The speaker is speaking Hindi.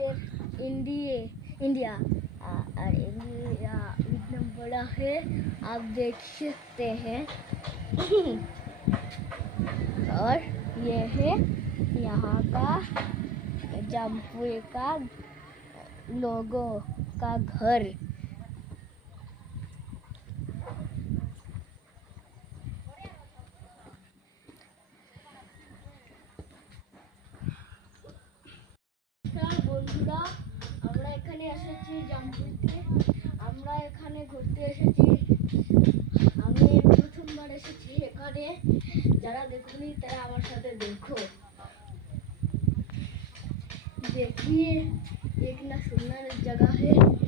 इंडिया इंडिया और इंडिया इतना बड़ा है, आप देख सकते हैं। और ये है यहाँ का जमपुर का लोगों का घर। বন্ধুরা আমরা এখানে এসেছি জামপুরিতে আমরা এখানে ঘুরতে এসেছি আমি প্রথমবার এসেছি এখানে যারা দেখুনি তারা আমার সাথে দেখো देखिए ये कितना सुंदर जगह है